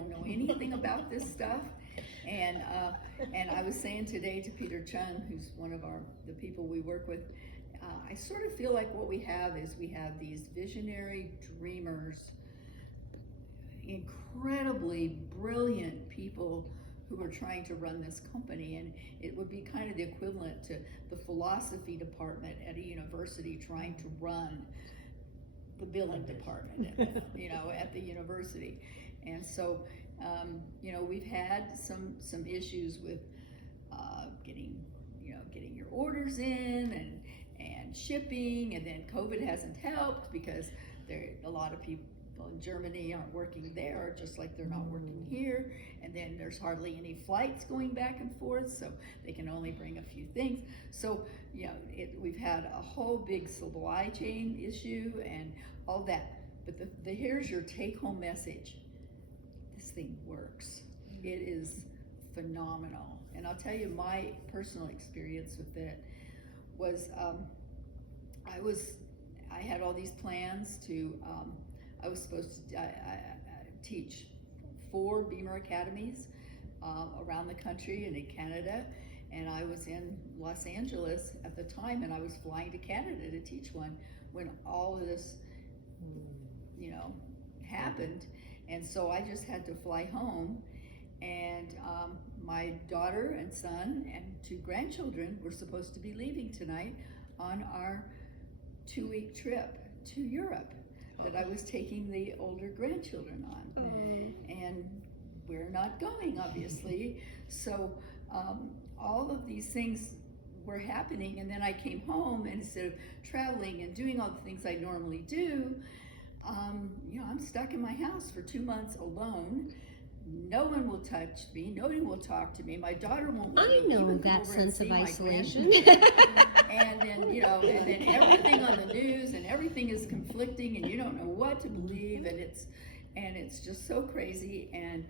don't know anything about this stuff. And I was saying today to Peter Chung, who's one of the people we work with, I sort of feel like what we have is we have these visionary dreamers, incredibly brilliant people who are trying to run this company, and it would be kind of the equivalent to the philosophy department at a university trying to run the billing department at at the university. And so we've had some issues with getting your orders in and shipping, and then COVID hasn't helped because a lot of people in Germany aren't working there, just like they're not working here, and then there's hardly any flights going back and forth, so they can only bring a few things. So we've had a whole big supply chain issue and all that. But here's your take-home message: this thing works. It is phenomenal. And I'll tell you my personal experience with it was I had all these plans to I was supposed to teach 4 Beamer Academies around the country and in Canada, and I was in Los Angeles at the time, and I was flying to Canada to teach one when all of this happened. And so I just had to fly home, and my daughter and son and 2 grandchildren were supposed to be leaving tonight on our 2-week trip to Europe that I was taking the older grandchildren on. And we're not going, obviously. So all of these things were happening, and then I came home, and instead of traveling and doing all the things I normally do, I'm stuck in my house for 2 months alone. No one will touch me. Nobody will talk to me. My daughter won't let me I know even that come over and sense of see my isolation. And then, and then everything on the news and everything is conflicting, and you don't know what to believe, and it's just so crazy. And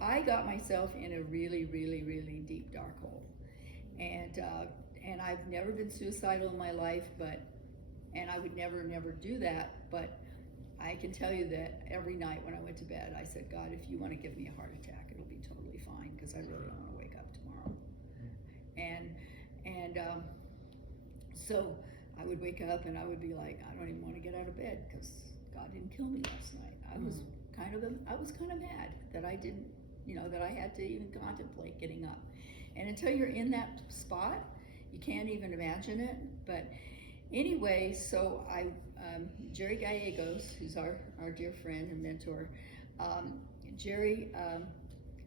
I got myself in a really, really, really deep dark hole. And I've never been suicidal in my life, and I would never do that, but I can tell you that every night when I went to bed, I said, God, if you want to give me a heart attack, it'll be totally fine, because I really don't want to wake up tomorrow. And so I would wake up and I would be like, I don't even want to get out of bed because God didn't kill me last night. I was kind of mad that I didn't, that I had to even contemplate getting up. And until you're in that spot, you can't even imagine it. But anyway, so Jerry Gallegos, who's our dear friend and mentor, Jerry,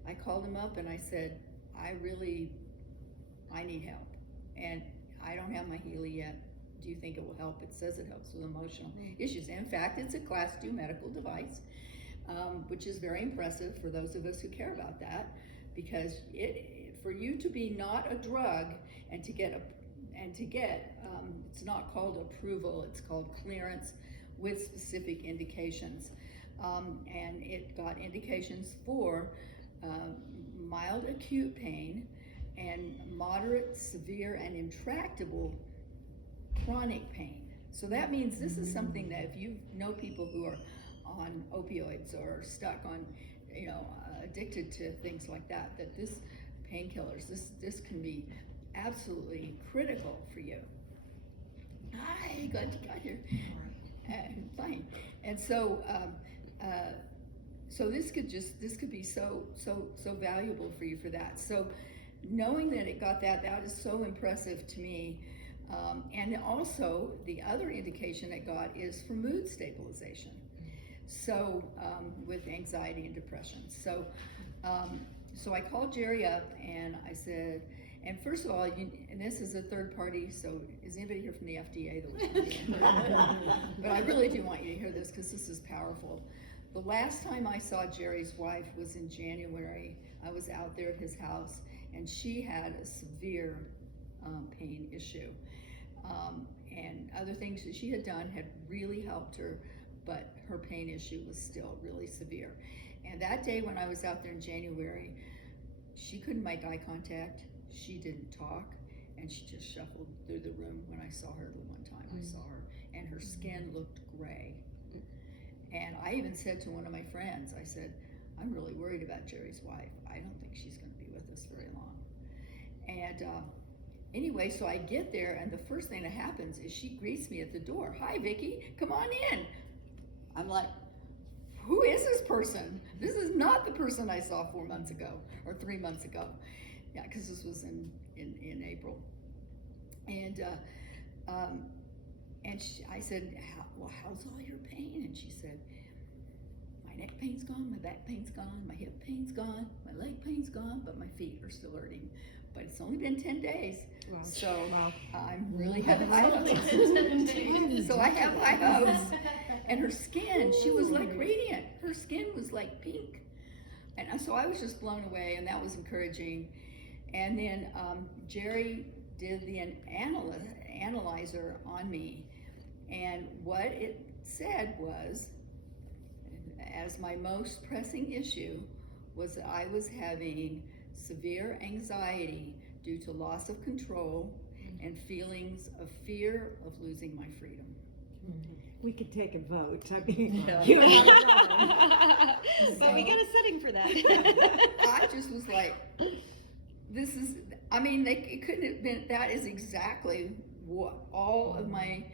I called him up and I said, I need help, and I don't have my Healy yet. Do you think it will help? It says it helps with emotional issues. And in fact, it's a Class 2 medical device, which is very impressive for those of us who care about that, because for you to be not a drug and to get it's not called approval, it's called clearance with specific indications. And it got indications for mild acute pain and moderate, severe, and intractable chronic pain. So that means this is something that if you know people who are on opioids or stuck on, addicted to things like that, that this painkillers, this can be absolutely critical for you. Hi, glad you got here. Fine. And so, so this could be so valuable for you for that. So, knowing that it got that is so impressive to me. And also, the other indication it got is for mood stabilization. So, with anxiety and depression. So, so I called Jerry up and I said, and first of all, and this is a third party, so is anybody here from the FDA that was coming in? But I really do want you to hear this because this is powerful. The last time I saw Jerry's wife was in January. I was out there at his house, and she had a severe pain issue. And other things that she had done had really helped her, but her pain issue was still really severe. And that day when I was out there in January, she couldn't make eye contact, she didn't talk, and she just shuffled through the room when I saw her the one time I saw her, and her skin looked gray. And I even said to one of my friends, I said, I'm really worried about Jerry's wife. I don't think she's going to be with us very long. And anyway, so I get there, and the first thing that happens is she greets me at the door. Hi, Vicki, come on in. I'm like, who is this person? This is not the person I saw 4 months ago or 3 months ago. Yeah, because this was in April. And I said, well, how's all your pain? And she said, my neck pain's gone, my back pain's gone, my hip pain's gone, my leg pain's gone, but my feet are still hurting. But it's only been 10 days. Wow. So I'm really having high hopes. So I have high hopes. And her skin, she was like radiant. Her skin was like pink. And so I was just blown away, and that was encouraging. And then Jerry did the analyzer on me. And what it said was, as my most pressing issue, was that I was having severe anxiety due to loss of control and feelings of fear of losing my freedom. We could take a vote. I mean, No. you and I But we got a setting for that. I just was like, this is, I mean, it couldn't have been, that is exactly what all of my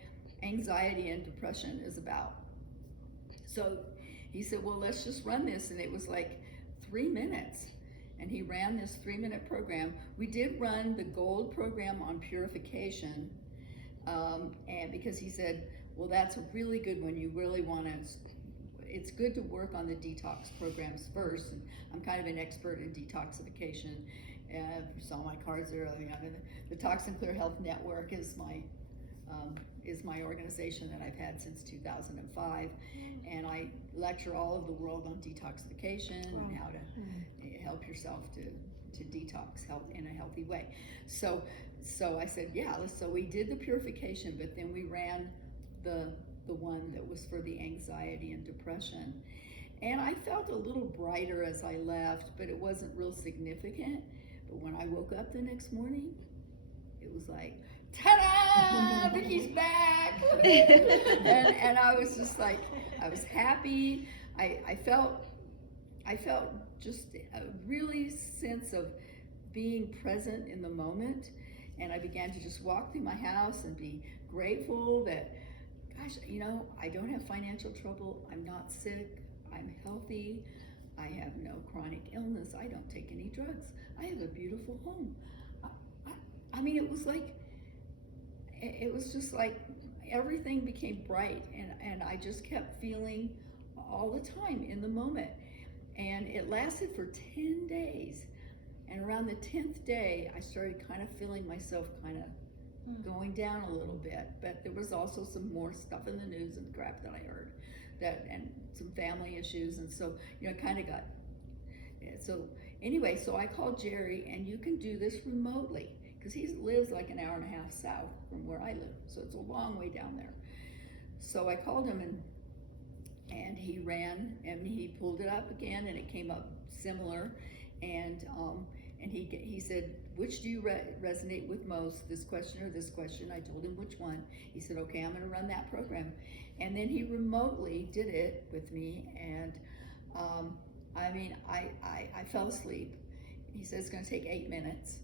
anxiety and depression is about. So he said, well, let's just run this. And it was like 3 minutes. And he ran this 3-minute program. We did run the gold program on purification. And because he said, well, that's a really good one. You really want to, it's good to work on the detox programs first. And I'm kind of an expert in detoxification. If you saw my cards there, I mean, the Toxin Clear Health Network is my organization that I've had since 2005, and I lecture all over the world on detoxification and how to help yourself to detox health in a healthy way. So I said, yeah, so we did the purification, but then we ran the one that was for the anxiety and depression. And I felt a little brighter as I left, but it wasn't real significant. But when I woke up the next morning, it was like, ta-da! Vicki's back! and I was just like, I was happy. I felt just a really sense of being present in the moment. And I began to just walk through my house and be grateful that, gosh, you know, I don't have financial trouble. I'm not sick. I'm healthy. I have no chronic illness. I don't take any drugs. I have a beautiful home. I mean, it was just like everything became bright, and I just kept feeling all the time in the moment. And it lasted for 10 days. And around the 10th day, I started kind of feeling myself kind of going down a little bit. But there was also some more stuff in the news and crap that I heard, and some family issues. And so, you know, kind of got, so anyway, so I called Jerry, and you can do this remotely, because he lives like an hour and a half south from where I live. So it's a long way down there. So I called him, and he ran, and he pulled it up again, and it came up similar. And he said, which do you resonate with most, this question or this question? I told him which one. He said, okay, I'm going to run that program. And then he remotely did it with me, and I mean, I fell asleep. He said it's going to take 8 minutes,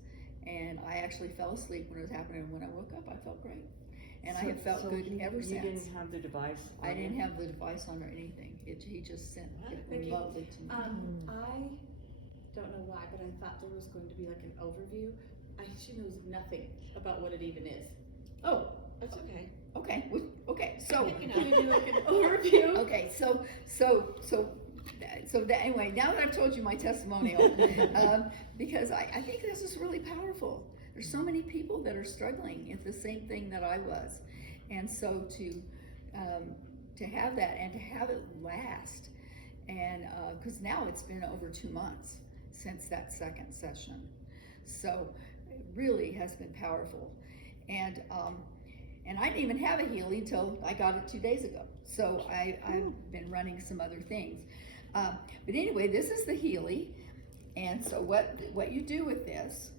and I actually fell asleep when it was happening. And when I woke up, I felt great, and I have felt good ever since. You didn't have the device on? I didn't have the device on or anything. He just sent it remotely to me. I don't know why, but I thought there was going to be like an overview. She knows nothing about what it even is. Oh, That's okay. okay, okay. So Can we do like an overview? okay, so that, anyway, now that I've told you my testimonial, because I think this is really powerful. There's so many people that are struggling with the same thing that I was, and so to have that and to have it last, and because now it's been over 2 months since that second session, so it really has been powerful, and I didn't even have a Healy until I got it 2 days ago. So I've been running some other things. But anyway, this is the Healy. And so what you do with this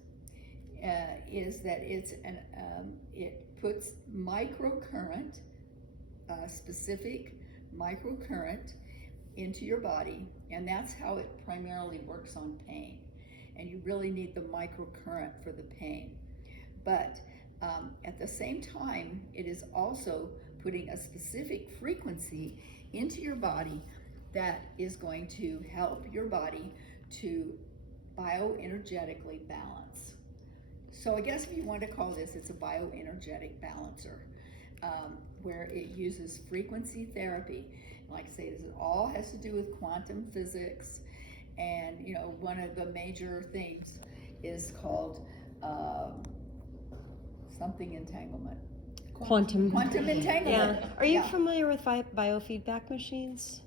is that it puts microcurrent, specific microcurrent into your body And that's how it primarily works on pain. And you really need the microcurrent for the pain. But at the same time, it is also putting a specific frequency into your body that is going to help your body to bioenergetically balance. So I guess if you want to call this, it's a bioenergetic balancer, where it uses frequency therapy. Like I say, this all has to do with quantum physics, and you know, one of the major things is called something entanglement. Quantum entanglement. Yeah. Are you Yeah. familiar with biofeedback machines?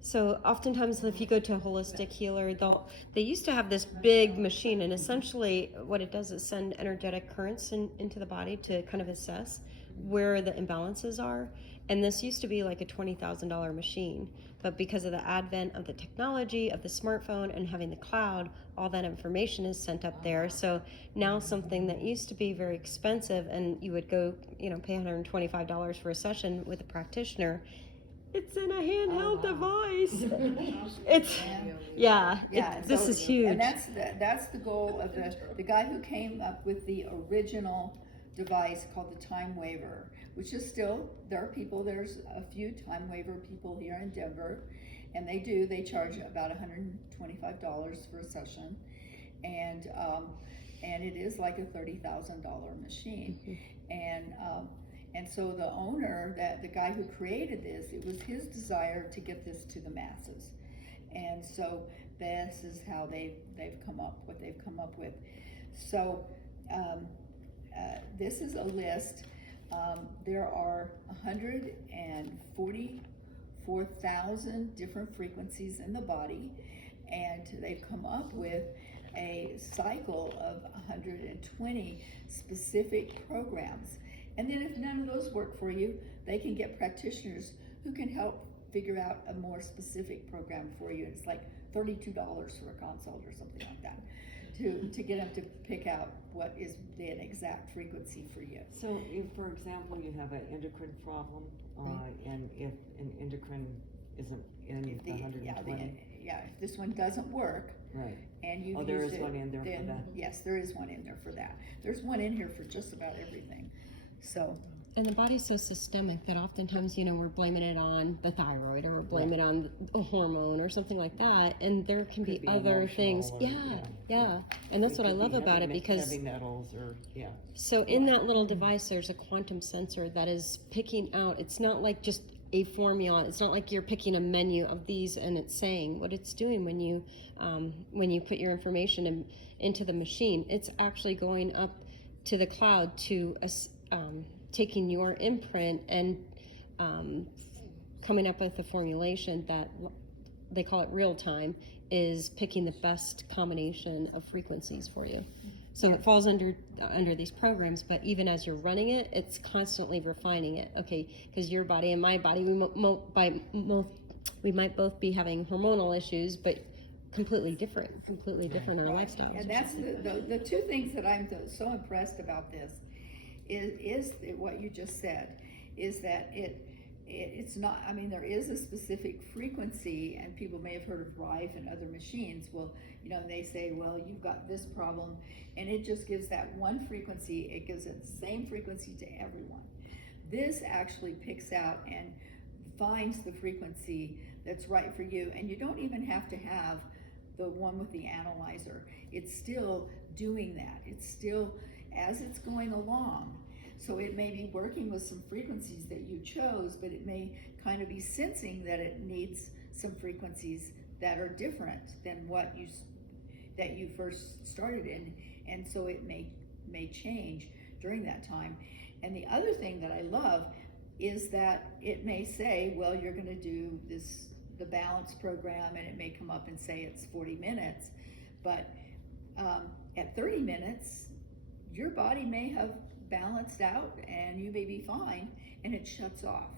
So oftentimes if you go to a holistic healer, they used to have this big machine, and essentially what it does is send energetic currents into the body to kind of assess where the imbalances are. And this used to be like a $20,000 machine, but because of the advent of the technology of the smartphone and having the cloud, all that information is sent up there. So now something that used to be very expensive, and you would go, pay $125 for a session with a practitioner, it's in a handheld device. It's this is huge. And that's the goal of the guy who came up with the original device called the Time Waver, which is still, there's a few Time Waver people here in Denver, and they charge about $125 for a session, and it is like a $30,000 machine. And so the owner, the guy who created this, it was his desire to get this to the masses. And so this is how they've come up with. So this is a list. There are 144,000 different frequencies in the body, and they've come up with a cycle of 120 specific programs. And then if none of those work for you, they can get practitioners who can help figure out a more specific program for you. It's like $32 for a consult or something like that, to get them to pick out what is the exact frequency for you. So if, for example, you have an endocrine problem, and if an endocrine isn't in the 120? If this one doesn't work, right, and you there is one in there for that. Yes, there is one in there for that. There's one in here for just about everything. So. And the body's so systemic that oftentimes, we're blaming it on the thyroid, or we're blaming it on a hormone or something like that. And there can be other things. Yeah. And that's what I love about it, because heavy metals so in that little device, there's a quantum sensor that is picking out. It's not like just a formula. It's not like you're picking a menu of these and it's saying what it's doing when you put your information into the machine. It's actually going up to the cloud to taking your imprint and coming up with a formulation that they call it real time, is picking the best combination of frequencies for you. So it falls under these programs, but even as you're running it, it's constantly refining it. Okay, because your body and my body, we might both be having hormonal issues, but completely different in our lifestyles. And that's the two things that I'm so impressed about this is what you just said, is that it's not, there is a specific frequency, and people may have heard of Rife and other machines. Well, they say, well, you've got this problem, and it just gives that one frequency. It gives it the same frequency to everyone. This actually picks out and finds the frequency that's right for you, and you don't even have to have the one with the analyzer. It's still doing that. It's still, as it's going along. So it may be working with some frequencies that you chose, but it may kind of be sensing that it needs some frequencies that are different than what you first started in, and so it may change during that time. And the other thing that I love is that it may say, well, you're going to do the balance program, and it may come up and say it's 40 minutes, but at 30 minutes, your body may have balanced out and you may be fine, and it shuts off.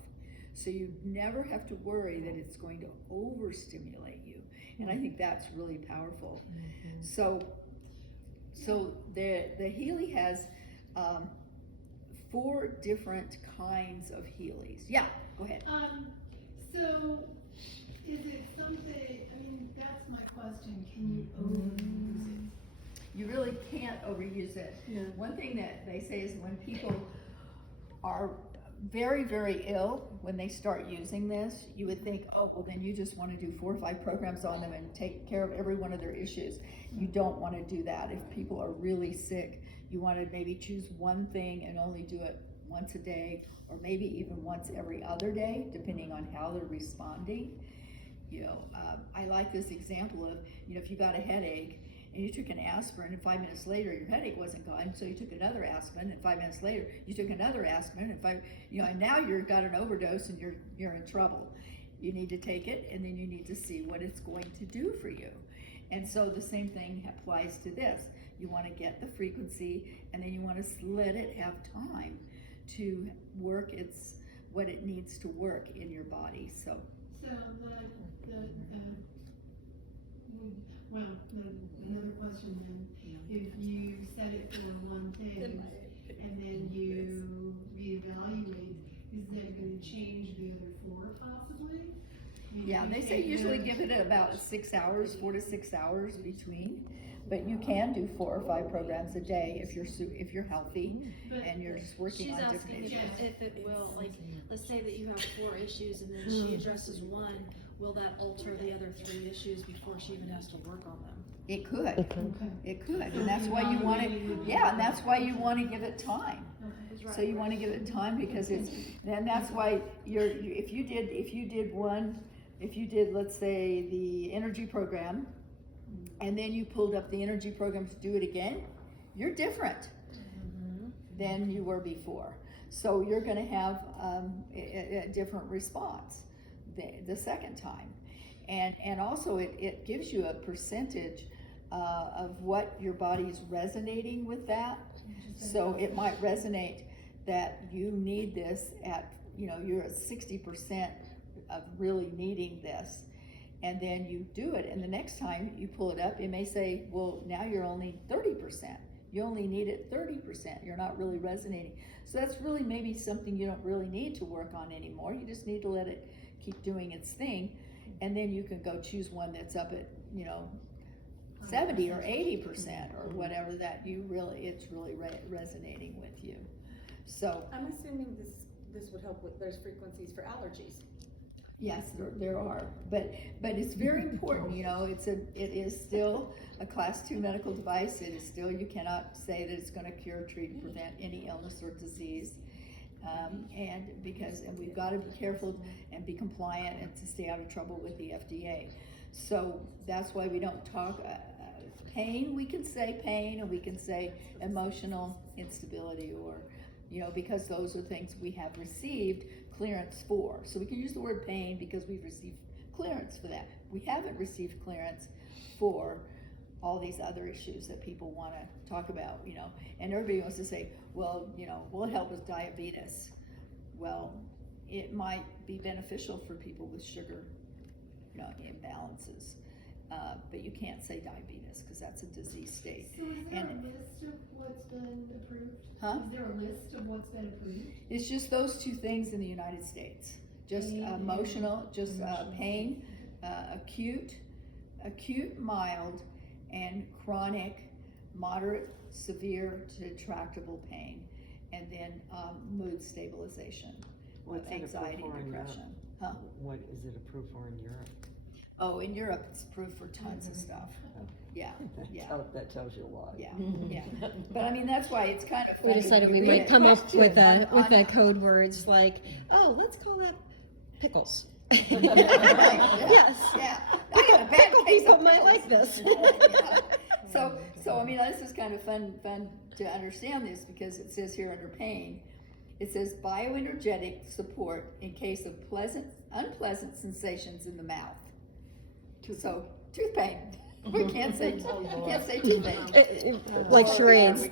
So you never have to worry that it's going to overstimulate you. And I think that's really powerful. So the Healy has 4 different kinds of Healys. Yeah, go ahead. So is it something, question, can you overuse it? You really can't overuse it. No. One thing that they say is when people are very, very ill, when they start using this, you would think, oh, well, then you just want to do 4 or 5 programs on them and take care of every one of their issues. You don't want to do that. If people are really sick, you want to maybe choose one thing and only do it once a day, or maybe even once every other day, depending on how they're responding. You know, I like this example of, you know, if you got a headache and you took an aspirin and 5 minutes later your headache wasn't gone, so you took another aspirin, and 5 minutes later you took another aspirin, and now you've got an overdose and you're in trouble. You need to take it, and then you need to see what it's going to do for you. And so the same thing applies to this. You want to get the frequency, and then you want to let it have time to work what it needs to work in your body. So another question then, if you set it for one thing and then you reevaluate, is that gonna change the other 4 possibly? yeah, they say usually give it about 6 hours, 4 to 6 hours between, but you can do 4 or 5 programs a day if you're healthy and you're just working She's on different asking issues. if it will, like, let's say that you have 4 issues and then she addresses one, will that alter the other 3 issues before she even has to work on them? It could, Okay. it could, and that's why you want to, yeah, and that's why you want to give it time. So you want to give it time because then that's why if you did, let's say, the energy program, and then you pulled up the energy program to do it again, you're different than you were before. So you're going to have a different response the second time. And also it gives you a percentage of what your body is resonating with that. So it might resonate that you need this at, you're at 60% of really needing this. And then you do it, and the next time you pull it up, it may say, well, now you're only 30%. You only need it 30%. You're not really resonating. So that's really maybe something you don't really need to work on anymore. You just need to let it keep doing its thing. And then you can go choose one that's up at, 70 or 80% or whatever that it's really resonating with you. So I'm assuming this would help with, there's frequencies for allergies. yes, there are, but it's very important. It is still a class 2 medical device. It is still, you cannot say that it's going to cure, treat, prevent any illness or disease. And we've got to be careful and be compliant and to stay out of trouble with the FDA. So that's why we don't talk pain. We can say pain, and we can say emotional instability, or because those are things we have received clearance for. So we can use the word pain because we've received clearance for that. We haven't received clearance for all these other issues that people want to talk about, and everybody wants to say, well, will it help with diabetes? Well, it might be beneficial for people with sugar, imbalances, but you can't say diabetes because that's a disease state. So is there a list of what's been approved? Huh? Is there a list of what's been approved? It's just those 2 things in the United States. Just emotional, just pain, acute, mild, and chronic, moderate, severe to tractable pain, and then mood stabilization, What's it anxiety, approved for in Europe? depression. Huh? What is it approved for in Europe? Oh, in Europe, it's approved for tons of stuff. Yeah, yeah. That tells you a lot. Yeah, yeah. But I mean, that's why it's kind of funny. We decided we when you read might come up with on- a code words like, oh, let's call that pickles. Yes. Yeah. I got a bad Pickle case people of might pickles. like this. Yeah. So I mean, this is kind of fun to understand this, because it says here under pain, it says bioenergetic support in case of unpleasant sensations in the mouth. So tooth pain. We can't say tooth pain. Like Or, charades.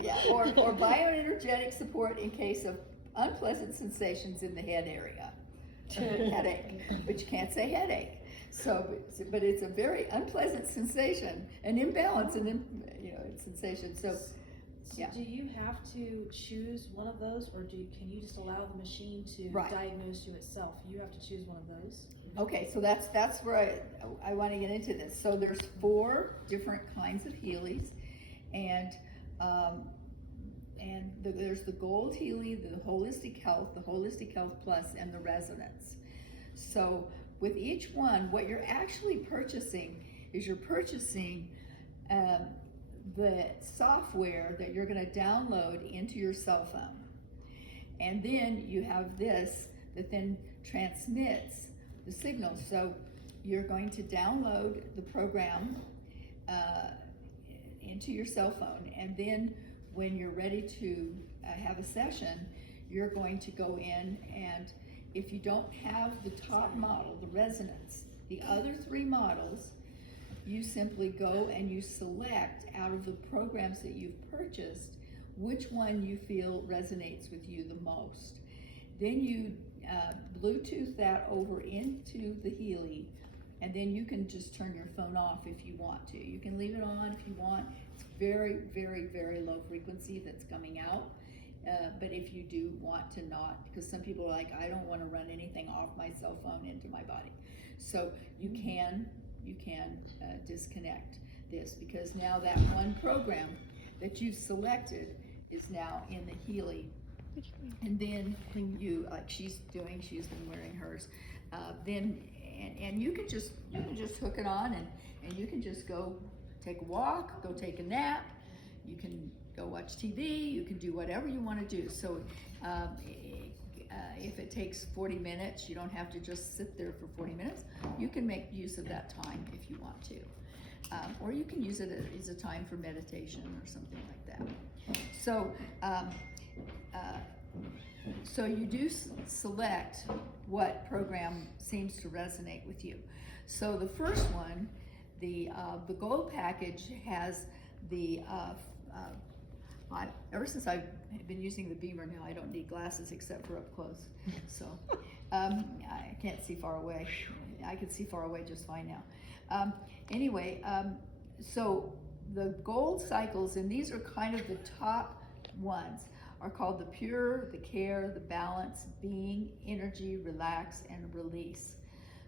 Yeah, or bioenergetic support in case of unpleasant sensations in the head area. Headache, but you can't say headache. So, but it's a very unpleasant sensation, an imbalance in sensation. So, yeah. Do you have to choose one of those, or can you just allow the machine to Right. diagnose you itself? You have to choose one of those. Okay, so that's where I want to get into this. So there's 4 different kinds of Healys, and there's the Gold Healy, the Holistic Health Plus, and the Resonance. So with each one, what you're actually purchasing is you're purchasing the software that you're going to download into your cell phone, and then you have this that then transmits the signal. So you're going to download the program into your cell phone, and then when you're ready to have a session, you're going to go in, and if you don't have the top model, the Resonance, the other 3 models, you simply go and you select out of the programs that you've purchased which one you feel resonates with you the most. Then you Bluetooth that over into the Healy, and then you can just turn your phone off if you want to. You can leave it on if you want. It's very, very, very low frequency that's coming out. But if you do want to not, because some people are like, I don't want to run anything off my cell phone into my body. So you can disconnect this, because now that one program that you've selected is now in the Healy. And then you, like she's been wearing hers. And you can just hook it on, and you can just go take a walk, go take a nap. You can go watch TV. You can do whatever you want to do. So if it takes 40 minutes, you don't have to just sit there for 40 minutes. You can make use of that time if you want to. Or you can use it as a time for meditation or something like that. So, so you do select what program seems to resonate with you. So the first one, the gold package, has the ever since I've been using the Beamer now, I don't need glasses except for up close. So I can't see far away. I can see far away just fine now. Anyway, so the gold cycles, and these are kind of the top ones, are called the Pure, the Care, the Balance, Being, Energy, Relax, and Release.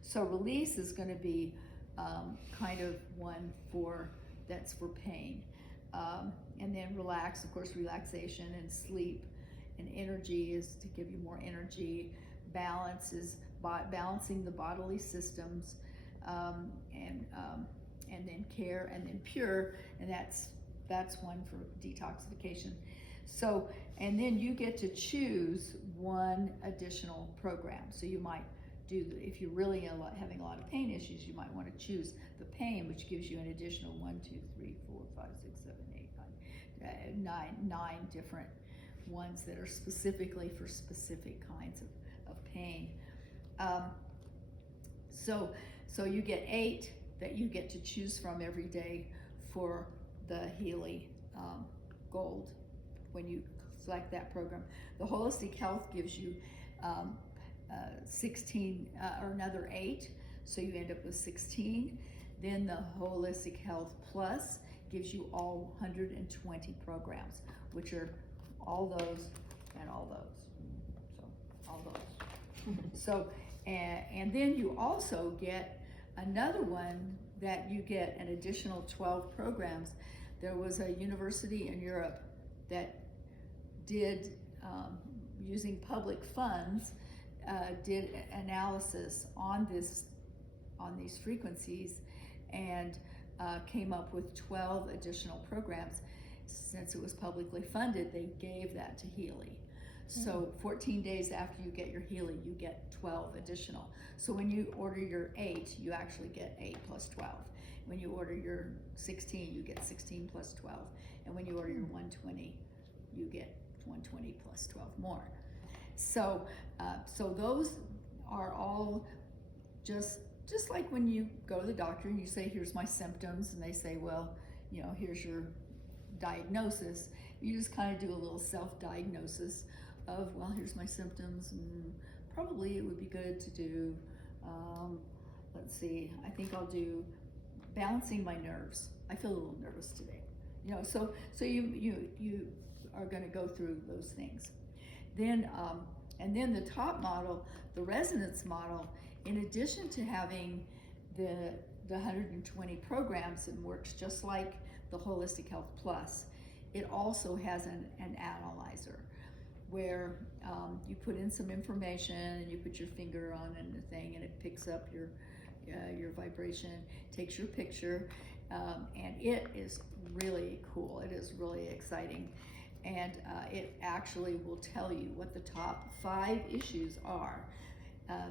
So release is going to be kind of one that's for pain. And then relax, of course, relaxation and sleep. And energy is to give you more energy. Balance is balancing the bodily systems. And then care, and then pure, and that's one for detoxification. So, and then you get to choose one additional program. So you might do, if you're really having a lot of pain issues, you might want to choose the pain, which gives you an additional 1, 2, 3, 4, 5, 6, 7, 8, 9 different ones that are specifically for specific kinds of pain. So you get 8 that you get to choose from every day for the Healy Gold when you select that program. The Holistic Health gives you 16 or another 8, so you end up with 16. Then the Holistic Health Plus gives you all 120 programs, which are all those and all those. So all those. So and then you also get another one that you get an additional 12 programs. There was a university in Europe that did, using public funds, did analysis on these frequencies, and came up with 12 additional programs. Since it was publicly funded, they gave that to Healy. So 14 days after you get your Healy, you get 12 additional. So when you order your 8, you actually get 8 plus 12. When you order your 16, you get 16 plus 12. And when you order your 120, you get 120 plus 12 more. So so those are all just like when you go to the doctor and you say, here's my symptoms, and they say, well, you know, here's your diagnosis. You just kind of do a little self-diagnosis of, well, here's my symptoms, and probably it would be good to do, let's see, I think I'll do balancing my nerves. I feel a little nervous today. You know, so you are going to go through those things. Then and then the top model, the resonance model, in addition to having the 120 programs, and works just like the Holistic Health Plus, it also has an analyzer where you put in some information and you put your finger on the thing, and it picks up your vibration, takes your picture, and it is really cool. It is really exciting, and it actually will tell you what the top 5 issues are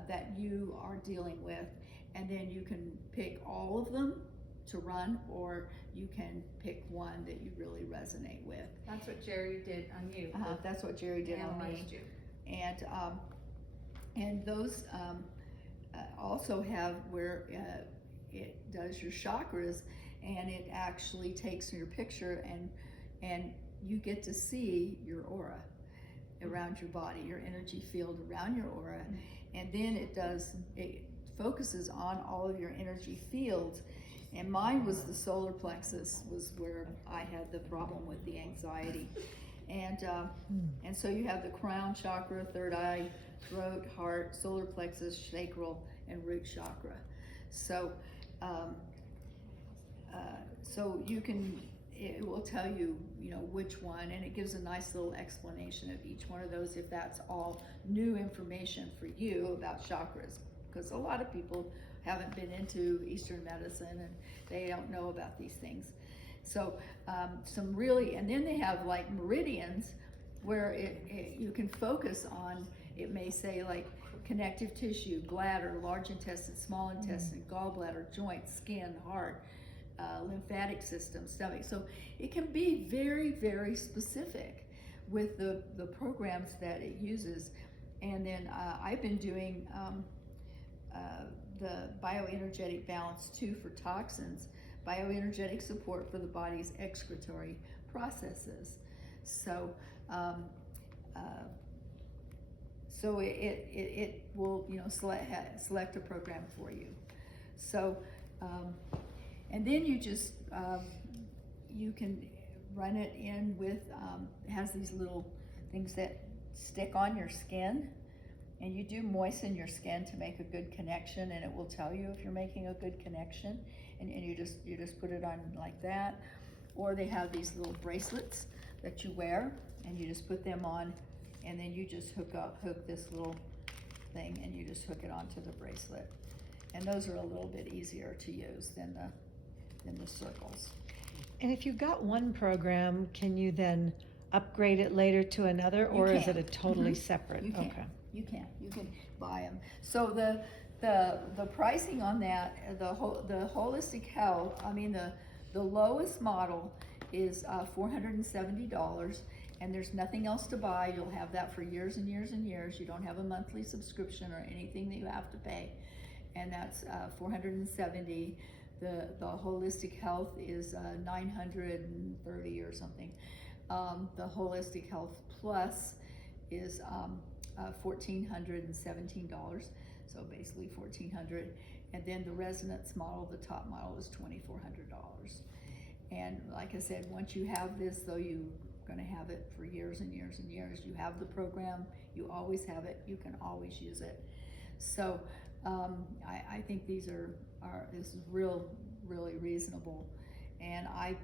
that you are dealing with, and then you can pick all of them to run, or you can pick one that you really resonate with. That's what Jerry did on you. That's what Jerry did on me. Analyzed you. And those also have where it does your chakras, and it actually takes your picture, and you get to see your aura around your body, your energy field around your aura, and then it focuses on all of your energy fields. And mine was the solar plexus, was where I had the problem with the anxiety. And so you have the crown chakra, third eye, throat, heart, solar plexus, sacral, and root chakra. So it will tell you, which one, and it gives a nice little explanation of each one of those, if that's all new information for you about chakras, because a lot of people haven't been into Eastern medicine and they don't know about these things. So and then they have like meridians where you can focus on, it may say like connective tissue, bladder, large intestine, small intestine, gallbladder, joints, skin, heart, lymphatic system, stomach. So it can be very, very specific with the programs that it uses. And then I've been doing the bioenergetic balance too for toxins, bioenergetic support for the body's excretory processes. So it will select a program for you. So and then you just you can run it in with it has these little things that stick on your skin, and you do moisten your skin to make a good connection, and it will tell you if you're making a good connection, and you just put it on like that. Or they have these little bracelets that you wear, and you just put them on, and then you just hook this little thing, and you just hook it onto the bracelet. And those are a little bit easier to use than the circles. And if you got one program, can you then upgrade it later to another, or is it a totally separate? You can. Okay. You can buy them. So the pricing on that, the holistic health, I mean the lowest model is $470, and there's nothing else to buy. You'll have that for years and years and years. You don't have a monthly subscription or anything that you have to pay, and that's $470. The holistic health is $930 or something. The holistic health plus is $1,417, so basically $1,400, and then the resonance model, the top model, is $2,400. And like I said, once you have this, though, you're going to have it for years and years and years. You have the program, you always have it, you can always use it. So I think this is really reasonable, and I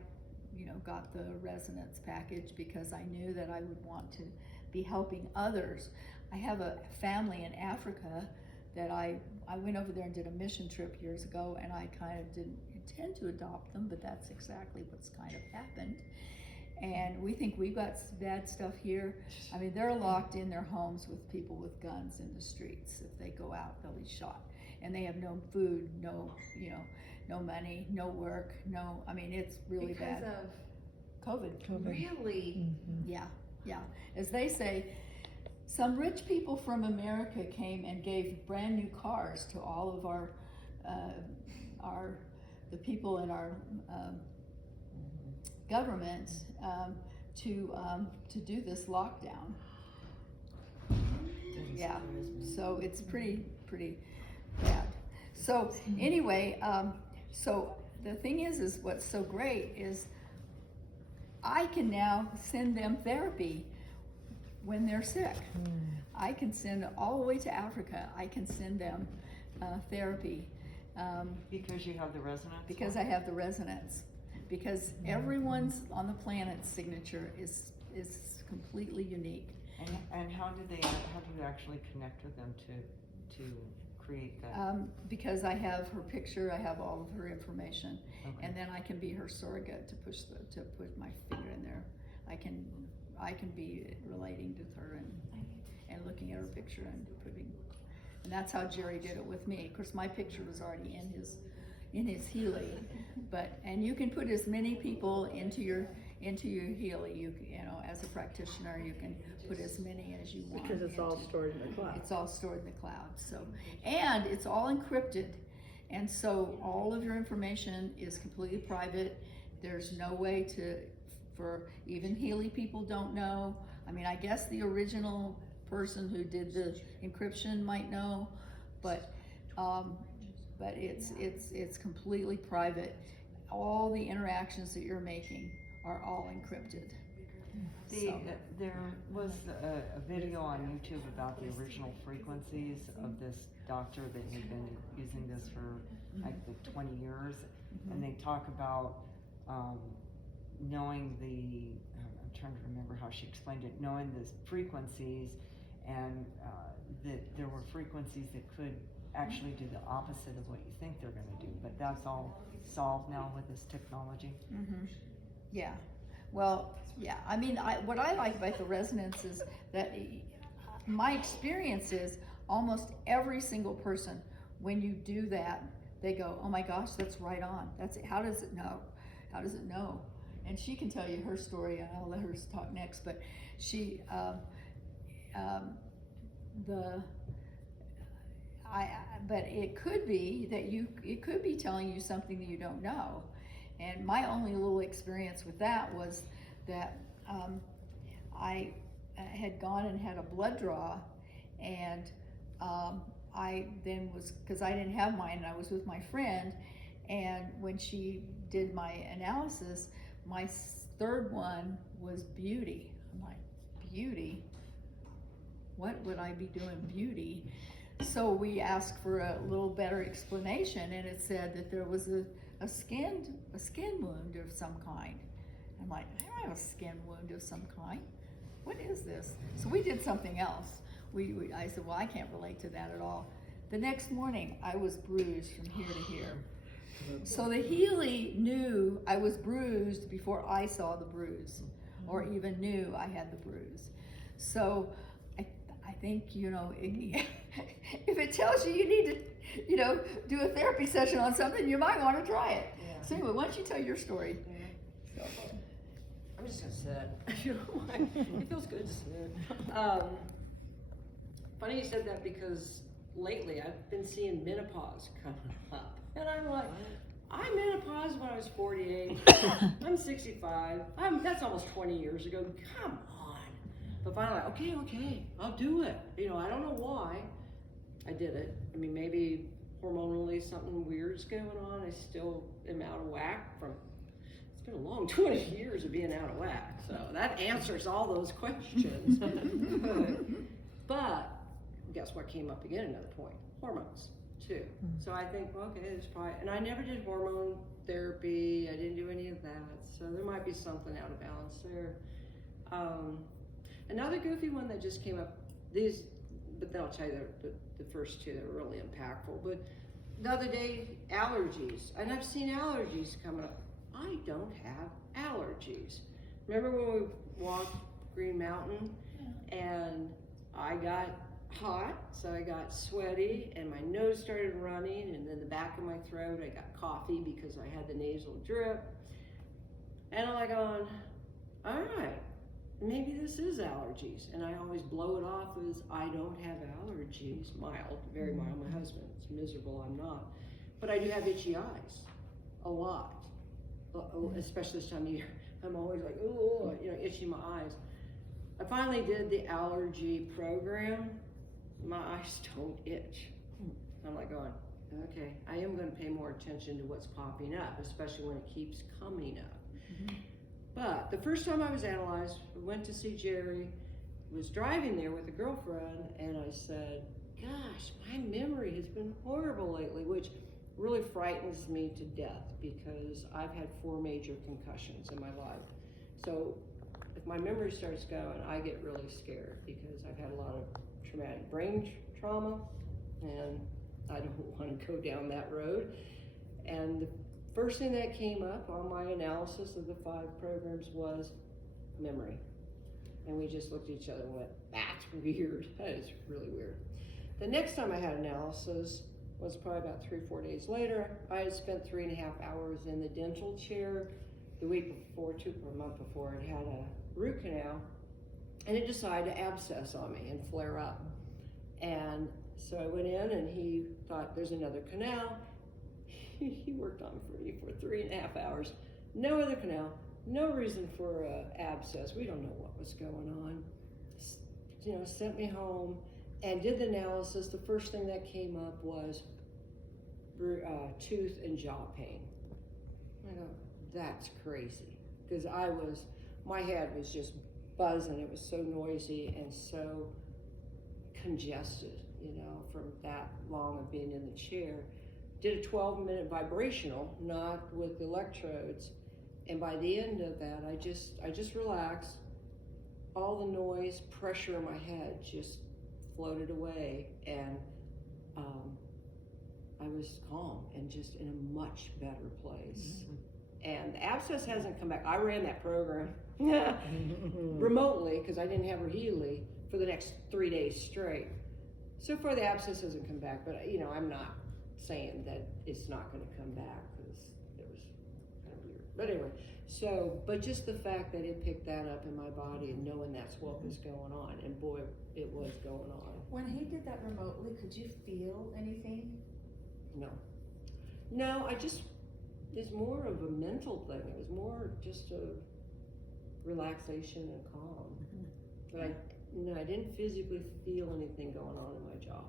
got the resonance package because I knew that I would want to be helping others. I have a family in Africa that I went over there and did a mission trip years ago, and I kind of didn't intend to adopt them, but that's exactly what's kind of happened. And we think we've got bad stuff here. I mean, they're locked in their homes with people with guns in the streets. If they go out, they'll be shot. And they have no food, no money, no work, I mean, it's really bad. Because COVID. of really. Mm-hmm. Yeah. As they say, some rich people from America came and gave brand new cars to all of the people in our government to do this lockdown. Yeah, so it's pretty bad. So anyway, so the thing is what's so great is I can now send them therapy when they're sick. I can send all the way to Africa. I can send them therapy. Because you have the resonance? Because I have the resonance. Because everyone's on the planet's signature is completely unique. And how do you actually connect with them to create that? Because I have her picture, I have all of her information, Okay. and then I can be her surrogate to put my finger in there. I can be relating to her and looking at her picture and and that's how Jerry did it with me. Of course, my picture was already in his Healy, and you can put as many people into your Healy. You know, as a practitioner, you can put as many as you want. Because it's all stored in the cloud. It's all stored in the cloud. So, and it's all encrypted, and so all of your information is completely private. There's no way for even Healy people don't know. I mean, I guess the original person who did the encryption might know, but it's completely private. All the interactions that you're making are all encrypted. There was a video on YouTube about the original frequencies of this doctor that had been using this for like 20 years, and they talk about knowing I'm trying to remember how she explained it, knowing the frequencies, and that there were frequencies that could actually do the opposite of what you think they're going to do, but that's all solved now with this technology. Yeah. Well, yeah. I mean, what I like about the resonance is that my experience is almost every single person, when you do that, they go, "Oh my gosh, that's right on. That's it. How does it know? How does it know?" And she can tell you her story, and I'll let her talk next. But she, but it could be that it could be telling you something that you don't know. And my only little experience with that was that I had gone and had a blood draw, and I then was, because I didn't have mine, and I was with my friend, and when she did my analysis, my third one was beauty. I'm like, beauty? What would I be doing beauty? So we asked for a little better explanation, and it said that there was a skin wound of some kind. I'm like, I don't have a skin wound of some kind. What is this? So we did something else. I said, well, I can't relate to that at all. The next morning, I was bruised from here to here. So the Healy knew I was bruised before I saw the bruise, or even knew I had the bruise. So I think, if it tells you you need to, do a therapy session on something, you might want to try it. Yeah. So anyway, why don't you tell your story? Yeah. I'm just gonna sit. It feels good to sit. Funny you said that, because lately I've been seeing menopause coming up, and I'm like, I menopaused when I was 48. I'm 65. That's almost 20 years ago. Come on. But finally, okay, I'll do it. I don't know why I did it. I mean, maybe hormonally something weird's going on. I still am out of whack from, it's been a long 20 years of being out of whack. So that answers all those questions. But guess what came up again, another point? Hormones, too. So I think, well, okay, there's probably, and I never did hormone therapy. I didn't do any of that. So there might be something out of balance there. Another goofy one that just came up, but then I'll tell you the first two that were really impactful. But the other day, allergies. And I've seen allergies coming up. I don't have allergies. Remember when we walked Green Mountain and I got hot, so I got sweaty and my nose started running, and then the back of my throat, I got coffee because I had the nasal drip. And I'm like going, all right, maybe this is allergies. And I always blow it off as I don't have allergies. Mild, very mild. My husband's miserable, I'm not. But I do have itchy eyes, a lot, especially this time of year. I'm always like, oh, itching my eyes. I finally did the allergy program. My eyes don't itch. I'm like going, okay, I am going to pay more attention to what's popping up, especially when it keeps coming up. But the first time I was analyzed, I went to see Jerry, was driving there with a girlfriend, and I said, gosh, my memory has been horrible lately, which really frightens me to death because I've had 4 major concussions in my life. So if my memory starts going, I get really scared because I've had a lot of traumatic brain trauma, and I don't want to go down that road. And the first thing that came up on my analysis of the 5 programs was memory. And we just looked at each other and went, that's weird. That is really weird. The next time I had analysis was probably about 3 or 4 days later. I had spent 3.5 hours in the dental chair the week before, a month before. It had a root canal, and it decided to abscess on me and flare up. And so I went in, and he thought, there's another canal. He worked on me for 3.5 hours. No other canal, no reason for abscess. We don't know what was going on. You know, sent me home and did the analysis. The first thing that came up was tooth and jaw pain. I go, that's crazy, because my head was just buzzing. It was so noisy and so congested, you know, from that long of being in the chair. Did a 12-minute vibrational, not with electrodes, and by the end of that, I just relaxed. All the noise, pressure in my head just floated away, and I was calm and just in a much better place. And the abscess hasn't come back. I ran that program remotely because I didn't have her Healy for the next 3 days straight. So far, the abscess hasn't come back, but you know, I'm not saying that it's not going to come back because it was kind of weird. But anyway, but just the fact that it picked that up in my body and knowing that's what was going on, and boy, it was going on. When he did that remotely, could you feel anything? No, it's more of a mental thing. It was more just a relaxation and calm. But I didn't physically feel anything going on in my jaw.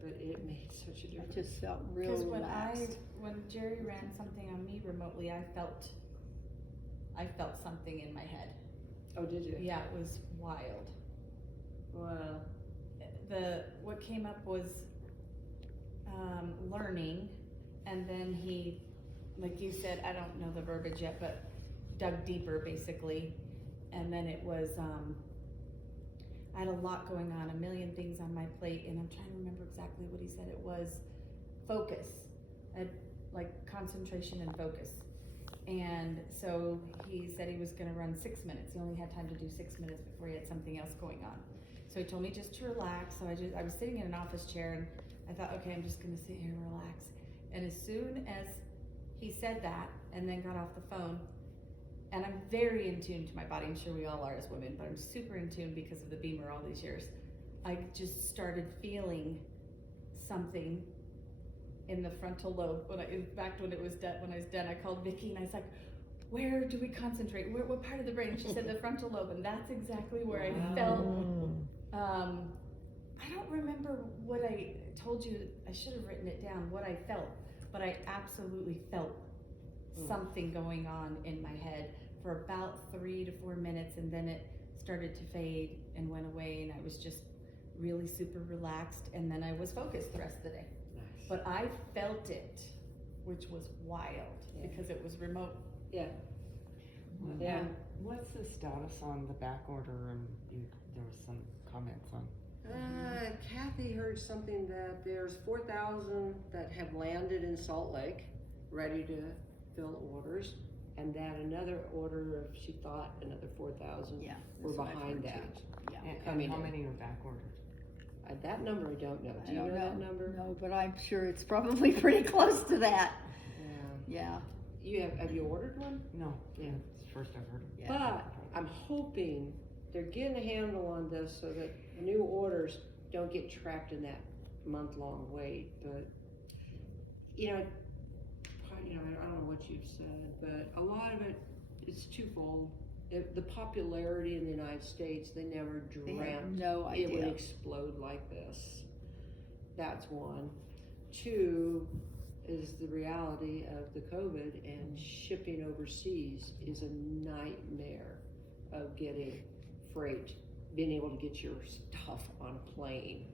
But it made such a I difference. just felt real Because relaxed. when Jerry ran something on me remotely, I felt something in my head. Oh, did you? Yeah, it was wild. Wow. What came up was learning, and then he, like you said, I don't know the verbiage yet, but dug deeper basically, and then it was I had a lot going on, a million things on my plate, and I'm trying to remember exactly what he said. It was focus, like concentration and focus. And so he said he was going to run 6 minutes. He only had time to do 6 minutes before he had something else going on. So he told me just to relax. So I was sitting in an office chair, and I thought, okay, I'm just going to sit here and relax. And as soon as he said that and then got off the phone, and I'm very in tune to my body, I'm sure we all are as women, but I'm super in tune because of the Beamer all these years. I just started feeling something in the frontal lobe. When I was done, I called Vicki and I was like, where do we concentrate? What part of the brain? And she said the frontal lobe, and that's exactly where I felt. I don't remember what I told you. I should have written it down, what I felt, but I absolutely felt something going on in my head for about 3 to 4 minutes, and then it started to fade and went away, and I was just really super relaxed, and then I was focused the rest of the day. Nice. But I felt it, which was wild because it was remote. Yeah. Yeah. What's the status on the back order? And there was some comments on. Kathy heard something that there's 4,000 that have landed in Salt Lake, ready to fill orders, and that another order of, she thought, another 4,000 Yeah, were that's what I've behind heard that. too. Yeah. And coming how in. many are back ordered? That number I don't know. Do I you don't know that number? No, but I'm sure it's probably pretty close to that. Yeah. Yeah. Have you ordered one? No. Yeah. It's the first I've heard of it. Yeah. But I'm hoping they're getting a handle on this so that new orders don't get trapped in that month-long wait. But I don't know what you've said, but a lot of it is twofold. The popularity in the United States, they never They had dreamt no it would idea. explode like this. That's one. Two is the reality of the COVID, and shipping overseas is a nightmare of getting freight, being able to get your stuff on a plane.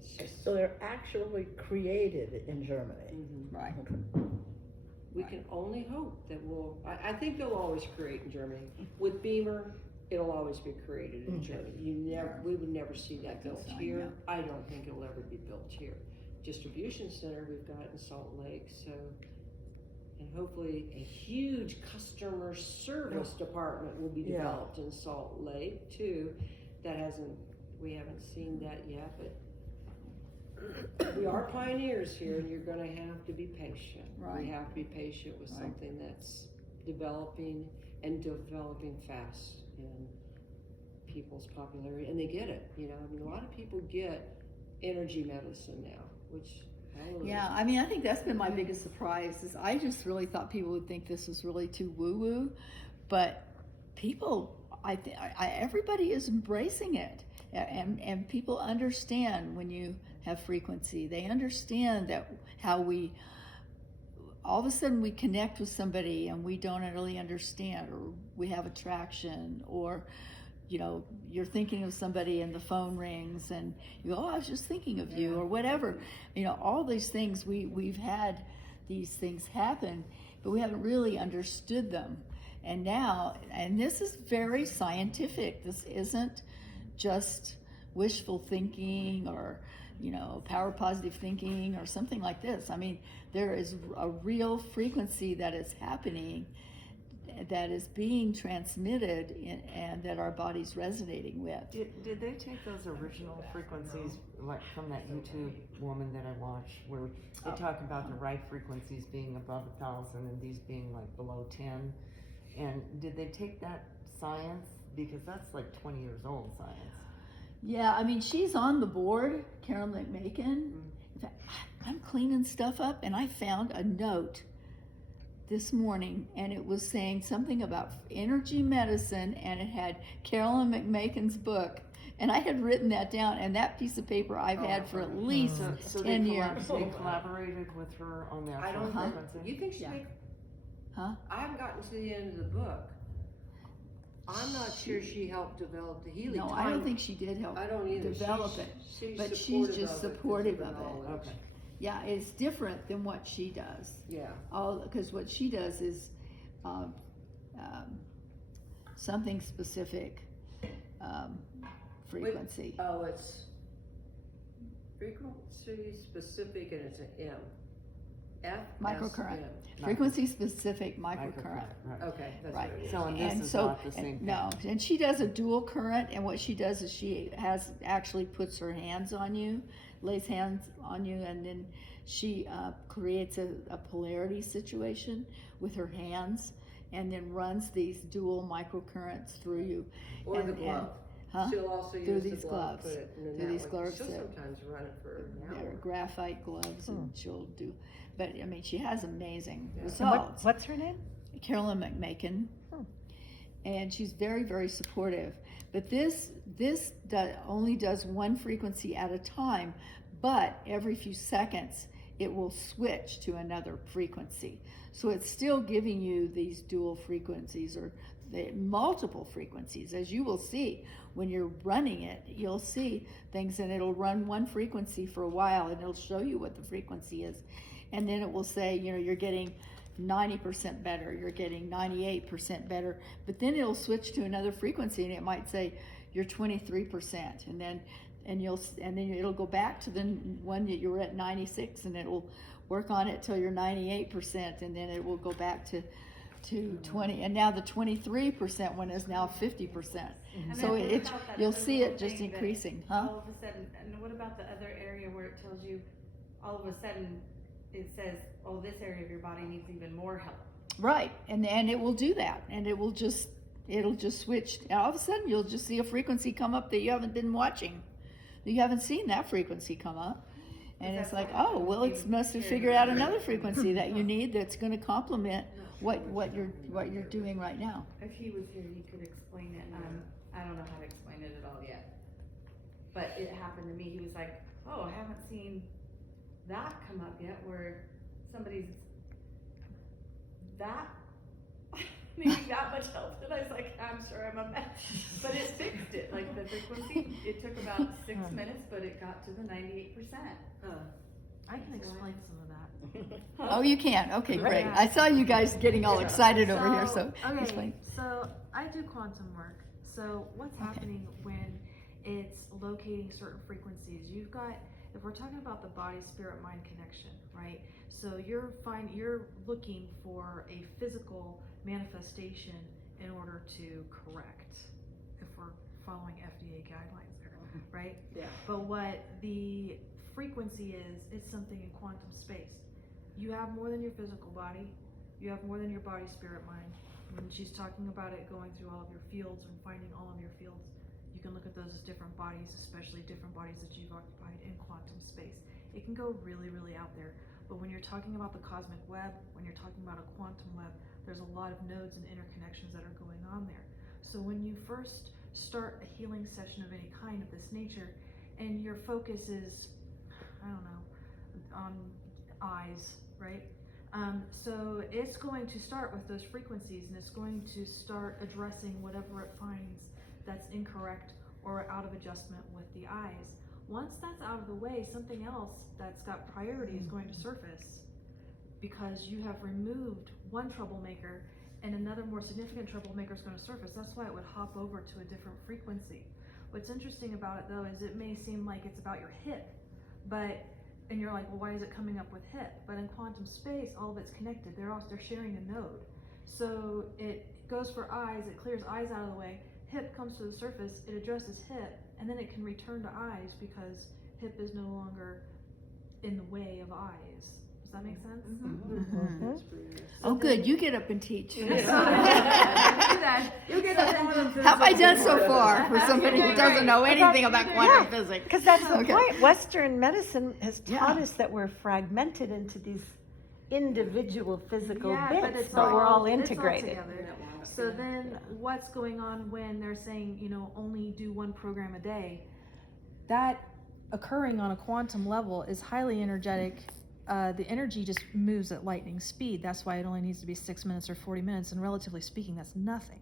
It's just, So they're actually created in Germany. Right. we can only hope that I think they'll always create in Germany. With Beamer, it'll always be created in Germany. We would never see that built Design, here. yeah. I don't think it'll ever be built here. Distribution center we've got in Salt Lake, so, and hopefully a huge customer service department will be Yeah. developed in Salt Lake too. We haven't seen that yet, but we are pioneers here, and you're gonna have to be patient. Right. We have to be patient with Right. something that's developing and developing fast in people's popularity, and they get it, you know, I mean, a lot of people get energy medicine now, which, hallelujah. Yeah, I mean, I think that's been my biggest surprise, is I just really thought people would think this was really too woo-woo, but people, everybody is embracing it, and people understand when you have frequency. They understand that how we, all of a sudden we connect with somebody and we don't really understand, or we have attraction, or, you know, you're thinking of somebody and the phone rings and you go, oh, I was just thinking of you, or whatever. You know, all these things, we've had these things happen, but we haven't really understood them. And now, and this is very scientific. This isn't just wishful thinking or, you know, power positive thinking or something like this. I mean, there is a real frequency that is happening, that is being transmitted and that our body's resonating with. Did they take those original frequencies, like from that YouTube woman that I watched, where they talk about the right frequencies being above 1,000 and these being like below 10? And did they take that science? Because that's like 20 years old science. Yeah, I mean, she's on the board, Carol McMakin. In fact, I'm cleaning stuff up and I found a note this morning, and it was saying something about energy medicine, and it had Carolyn McMakin's book, and I had written that down, and that piece of paper I've had for at least So 10 they years. They collaborated with her on the I actual don't think, frequency? you think she Yeah. make, Huh? I haven't gotten to the end of the book. I'm not sure she helped develop the Healy No, time. I don't think she did help I don't either. develop She's- it, but she's just supportive of it. knowledge. Okay. Yeah, it's different than what she does. Yeah. Because what she does is something specific, frequency. Oh, it's frequency specific, and it's an M. Microcurrent. FSM. Frequency specific microcurrent. Right. Okay, that's Right. what it is. So, and this And is so, not the same thing? no, and she does a dual current, and what she does is she actually puts her hands on you, lays hands on you, and then she creates a polarity situation with her hands, and then runs these dual microcurrents through you. Or the And- glove. Huh? She'll also Through use the these glove, gloves. put it in Through that these way. gloves She'll that- sometimes run it for an They're hour. graphite gloves, and she'll do, but I mean, she has amazing Yeah. And results. what's her name? Carolyn McMakin, and she's very, very supportive. But this only does one frequency at a time, but every few seconds it will switch to another frequency. So it's still giving you these dual frequencies, or the multiple frequencies. As you will see when you're running it, you'll see things, and it'll run one frequency for a while, and it'll show you what the frequency is, and then it will say, you know, you're getting 90% better, you're getting 98% better, but then it'll switch to another frequency, and it might say you're 23%, and then it'll go back to the one that you were at 96, and it'll work on it till you're 98%, and then it will go back to 20, and now the 23% one is now 50%. And So then what it's, about that you'll other see little it just thing that increasing, All huh? of a sudden, and what about the other area where it tells you, all of a sudden, it says, oh, this area of your body needs even more help. Right, and it will do that, and it'll just switch. And all of a sudden, you'll just see a frequency come up that you haven't been watching. You haven't seen that frequency come up, and it's like, oh, well, it must have figured out another frequency that you need that's going to complement what you're doing right now. If he was here, he could explain it. I don't know how to explain it at all yet. But it happened to me. He was like, oh, I haven't seen that come up yet, where somebody's that. needing that much help. And I was like, I'm sure I'm a mess. But it fixed it. Like the frequency, it took about 6 minutes, but it got to the 98%. I can explain some of that. Oh, you can, okay, great. Yeah. I saw you guys getting all excited over here, so okay, explain. so I do quantum work. So what's happening when it's locating certain frequencies? You've got, if we're talking about the body, spirit, mind connection, right? So you're looking for a physical manifestation in order to correct, if we're following FDA guidelines there, right? Yeah. But what the frequency is, it's something in quantum space. You have more than your physical body. You have more than your body, spirit, mind. When she's talking about it going through all of your fields and finding all of your fields, you can look at those as different bodies, especially different bodies that you've occupied in quantum space. It can go really, really out there. But when you're talking about the cosmic web, when you're talking about a quantum web, there's a lot of nodes and interconnections that are going on there. So when you first start a healing session of any kind of this nature, and your focus is, I don't know, on eyes, right? So it's going to start with those frequencies, and it's going to start addressing whatever it finds that's incorrect or out of adjustment with the eyes. Once that's out of the way, something else that's got priority is going to surface, because you have removed one troublemaker and another more significant troublemaker is going to surface. That's why it would hop over to a different frequency. What's interesting about it though is it may seem like it's about your hip, and you're like, well, why is it coming up with hip? But in quantum space, all of it's connected. They're sharing a node. So it goes for eyes, it clears eyes out of the way, hip comes to the surface, it addresses hip, and then it can return to eyes because hip is no longer in the way of eyes. Does that make sense? That's pretty nice. Oh, good, you get up and teach. So, that. You get a quantum How have I done so far for somebody who doesn't know anything about quantum physics? Because that's the Okay. point. Western medicine has taught Yeah. us that we're fragmented into these individual physical Yeah, bits, it's but we're all it's integrated. together. So then what's going on when they're saying, only do one program a day? That occurring on a quantum level is highly energetic. The energy just moves at lightning speed. That's why it only needs to be 6 minutes or 40 minutes, and relatively speaking, that's nothing.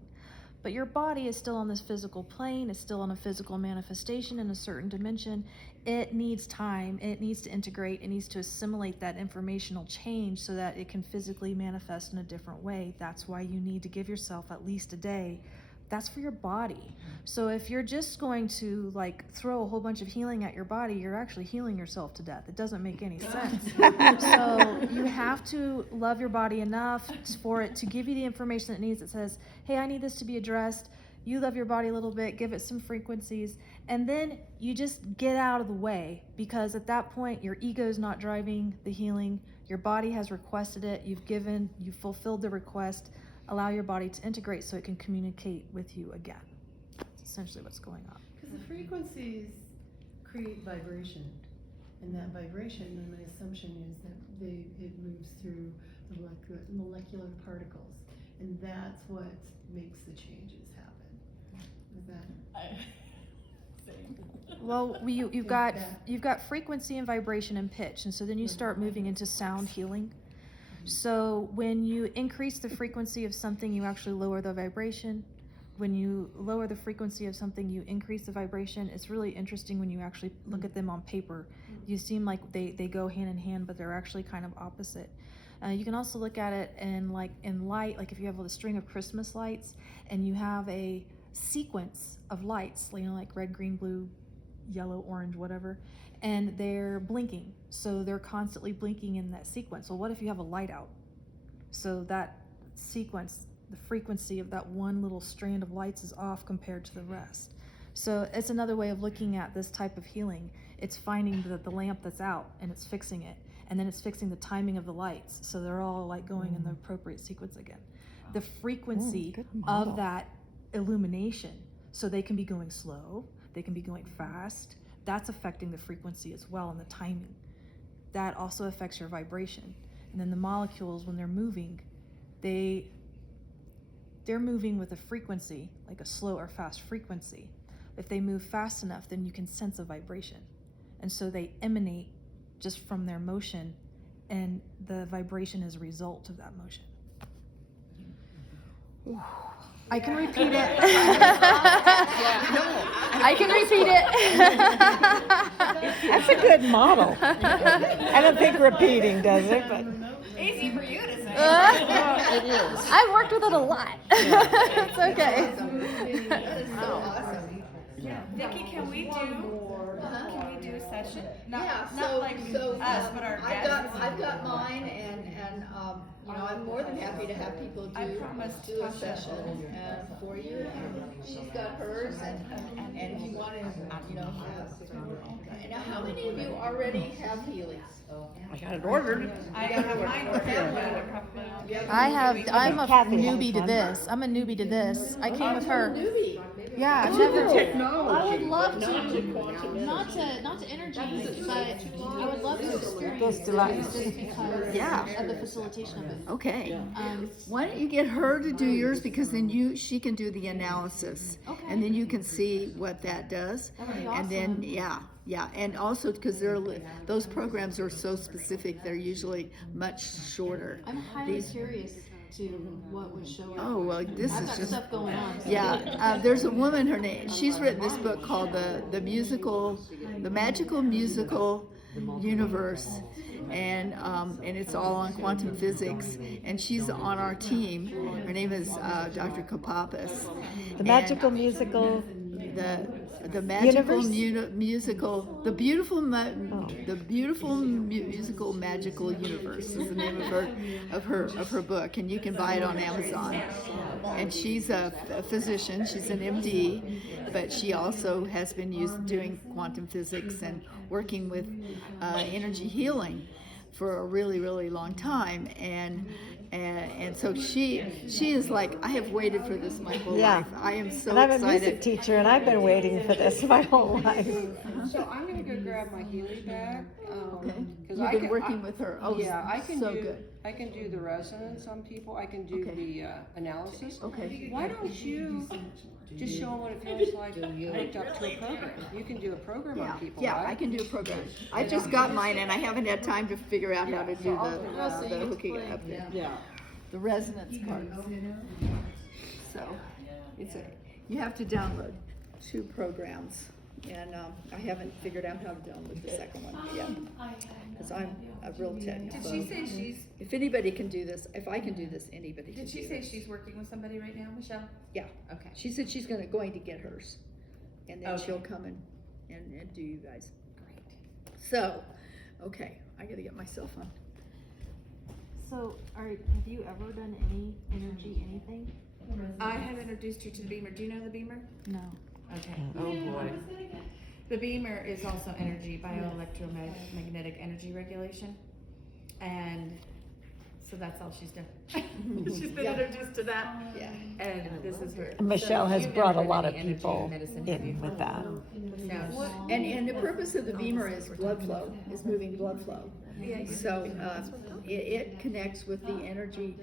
But your body is still on this physical plane, it's still on a physical manifestation in a certain dimension. It needs time, it needs to integrate, it needs to assimilate that informational change so that it can physically manifest in a different way. That's why you need to give yourself at least a day. That's for your body. So if you're just going to throw a whole bunch of healing at your body, you're actually healing yourself to death. It doesn't make any sense. So you have to love your body enough for it to give you the information it needs. It says, hey, I need this to be addressed. You love your body a little bit, give it some frequencies, and then you just get out of the way, because at that point your ego is not driving the healing. Your body has requested it. You've fulfilled the request. Allow your body to integrate so it can communicate with you again. That's essentially what's going on. Because the frequencies create vibration, and that vibration, and my assumption is that it moves through the molecular particles, and that's what makes the changes happen. Is that? Well, you've got frequency and vibration and pitch, and so then you start moving into sound healing. So when you increase the frequency of something, you actually lower the vibration. When you lower the frequency of something, you increase the vibration. It's really interesting when you actually look at them on paper. You seem like they go hand in hand, but they're actually kind of opposite. You can also look at it in light, like if you have a string of Christmas lights and you have a sequence of lights, like red, green, blue, yellow, orange, whatever, and they're blinking. So they're constantly blinking in that sequence. Well, what if you have a light out? So that sequence, the frequency of that one little strand of lights is off compared to the rest. So it's another way of looking at this type of healing. It's finding the lamp that's out and it's fixing it. And then it's fixing the timing of the lights. So they're all going in the appropriate sequence again. The frequency of that illumination, so they can be going slow, they can be going fast. That's affecting the frequency as well, and the timing. That also affects your vibration. And then the molecules, when they're moving, they're moving with a frequency, like a slow or fast frequency. If they move fast enough, then you can sense a vibration. And so they emanate just from their motion, and the vibration is a result of that motion. I can repeat it. I can repeat it. That's a good model. I don't think repeating does it, but. Easy for you to say. It is. I've worked with it a lot. It's okay. Vicki, can we do a session? Yeah, Not so, like so, us, but our guests. I've got mine and, you know, I'm more than happy to have people I promised do a Tasha. session for you. She's got hers and if you want to, you know, have. Now, how many of you already have Healy's? I got it ordered. I have mine ordered, but I'm a Kathy has newbie to one. this. I'm a newbie to this. I came with her. Newbie. Yeah, I've never. Technology. I would love to, not to energy, but I would love to experience This device. just because Yeah. of the facilitation of it. Okay. Why don't you get her to do yours, because then she can do the analysis. Okay. And then you can see what that does. That would be And then, awesome. yeah, and also because those programs are so specific, they're usually much shorter. I'm highly These- curious to what would show up. Oh, well, this I've is got just, stuff going on. So. yeah, there's a woman, her name, she's written this book called the Magical Musical Universe. And it's all on quantum physics, and she's on our team. Her name is Dr. Kapapas. The magical musical. The magical Universe? musical, the beautiful musical magical universe is the name of her book, and you can buy it on Amazon. And she's a physician, she's an MD, but she also has been doing quantum physics and working with energy healing for a really, really long time. And so she is like, I have waited for this my whole Yeah. life. I am so And I'm a excited. music teacher, and I've been waiting for this my whole life. So I'm gonna go grab my Healy bag. Okay. 'Cause You've I been can- working with her. Oh, Yeah, I can so do, good. I can do the resonance on people, I can do Okay. the analysis. Okay. Why don't you just show them what it feels like hooked up to a program? You can do a program on people, Yeah, right? I can do a program. I just got mine, and I haven't had time to figure out how to do the hooking it up there. Yeah. The resonance part. So, you have to download 2 programs, and I haven't figured out how to download the second one yet, because I'm a real tech. Did she say she's, If anybody can do this, if I can do this, anybody can did do she say this. she's working with somebody right now, Michelle? Yeah. Okay. She said she's going to get hers, and then Okay. she'll come and do you guys. Great. So, okay, I got to get my cell phone. So, have you ever done any energy anything? I have introduced her to the Beamer. Do you know the Beamer? No. Okay. Oh, boy. The Beamer is also energy, bioelectromagnetic energy regulation. And so that's all she's done. She's been introduced to that. Yeah. And this is her. Michelle has you've brought a never lot done of any energy people medicine, have you? in with that. No. And the purpose of the Beamer is blood flow, is moving blood flow. So it connects with the energy